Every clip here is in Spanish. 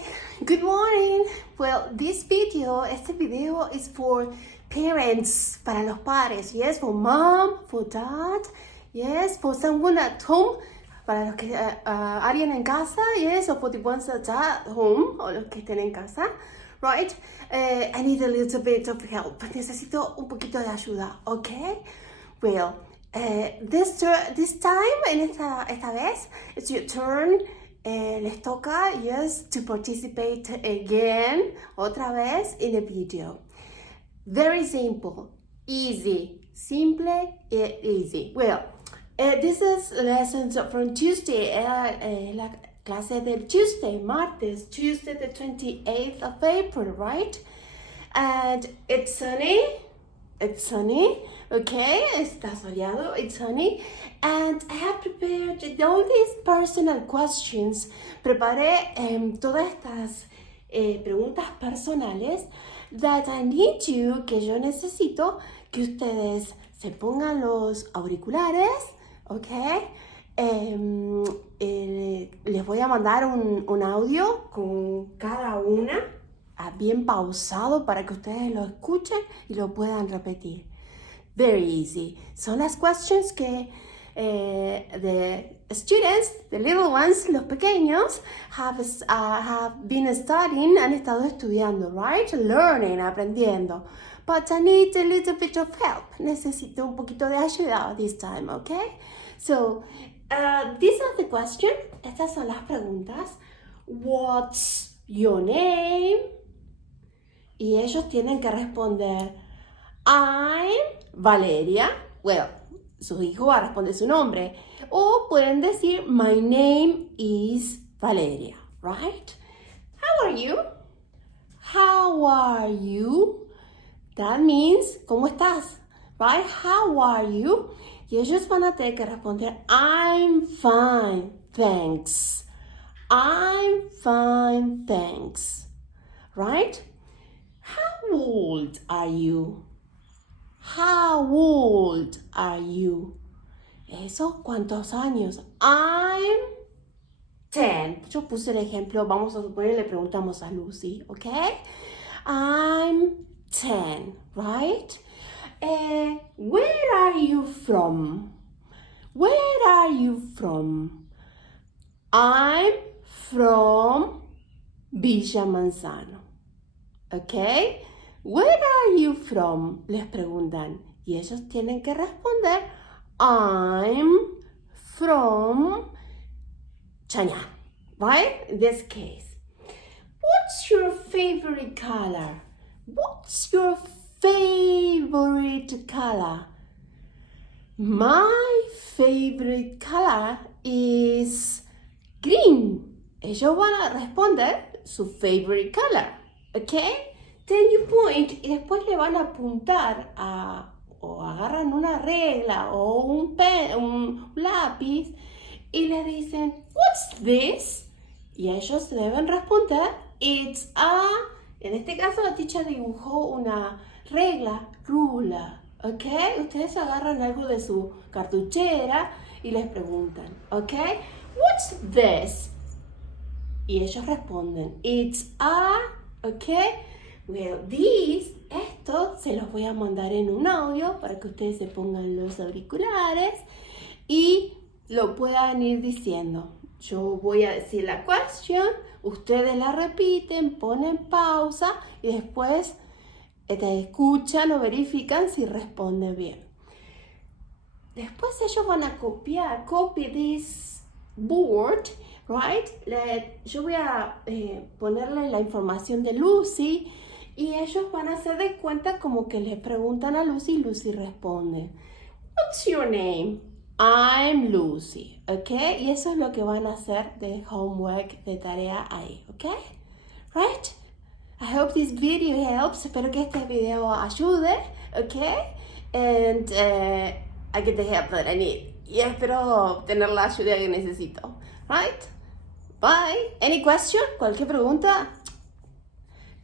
Hi, good morning. Well, este video is for parents, para los padres. Yes, for mom, for dad. Yes, for someone at home, para los que alguien en casa. Yes, or for the ones that are at home, o los que estén en casa. Right? I need a little bit of help. Necesito un poquito de ayuda, okay? Well, this time, esta vez, it's your turn. Les toca, yes, to participate again, otra vez, in a video. Very simple, easy, simple, easy. Well, this is lessons from Tuesday, la clase del martes, Tuesday the 28th of April, right? And it's sunny, okay, está soleado, it's sunny. And I have prepared all these personal questions. Preparé todas estas preguntas personales that I need you, que yo necesito que ustedes se pongan los auriculares, okay? Les voy a mandar un audio con cada una, bien pausado para que ustedes lo escuchen y lo puedan repetir. Very easy. Son las questions que the students, the little ones, los pequeños, have been studying, han estado estudiando, right? Learning, aprendiendo. But I need a little bit of help. Necesito un poquito de ayuda this time, okay? So, these are the questions. Estas son las preguntas. What's your name? Y ellos tienen que responder, I'm Valeria. Well, su hijo va a responder su nombre. O pueden decir, my name is Valeria, right? How are you? How are you? That means, ¿cómo estás? Right? How are you? Y ellos van a tener que responder, I'm fine, thanks. I'm fine, thanks. Right? How old are you? How old are you? Eso, ¿cuántos años? I'm 10. Yo puse el ejemplo, vamos a suponer, le preguntamos a Lucy, ¿ok? I'm 10, right? Where are you from? Where are you from? I'm from Villa Manzano, ¿ok? Where are you from? Les preguntan. Y ellos tienen que responder, I'm from Chañar, right? In this case. What's your favorite color? What's your favorite color? My favorite color is green. Ellos van a responder su favorite color, ¿ok? Then you point y después le van a apuntar o agarran una regla o un lápiz y le dicen, what's this? Y ellos deben responder, it's a, en este caso la teacher dibujó una regla, ruler, ¿ok? Ustedes agarran algo de su cartuchera y les preguntan, ¿ok? What's this? Y ellos responden, it's a, ¿ok? Well, esto se los voy a mandar en un audio para que ustedes se pongan los auriculares y lo puedan ir diciendo. Yo voy a decir la question, ustedes la repiten, ponen pausa y después escuchan o verifican si responde bien. Después ellos van a copy this board, right? Yo voy a ponerle la información de Lucy. Y ellos van a hacer de cuenta como que le preguntan a Lucy y Lucy responde. What's your name? I'm Lucy. ¿Ok? Y eso es lo que van a hacer de homework, de tarea ahí. ¿Ok? Right? I hope this video helps. Espero que este video ayude. ¿Ok? And I get the help that I need. Y espero tener la ayuda que necesito. Right? Bye. Any question? ¿Cualquier pregunta?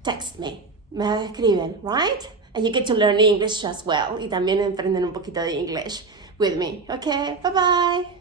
Text me. Me escriben, right? And you get to learn English as well. Y también aprenden un poquito de English with me. Okay, bye-bye.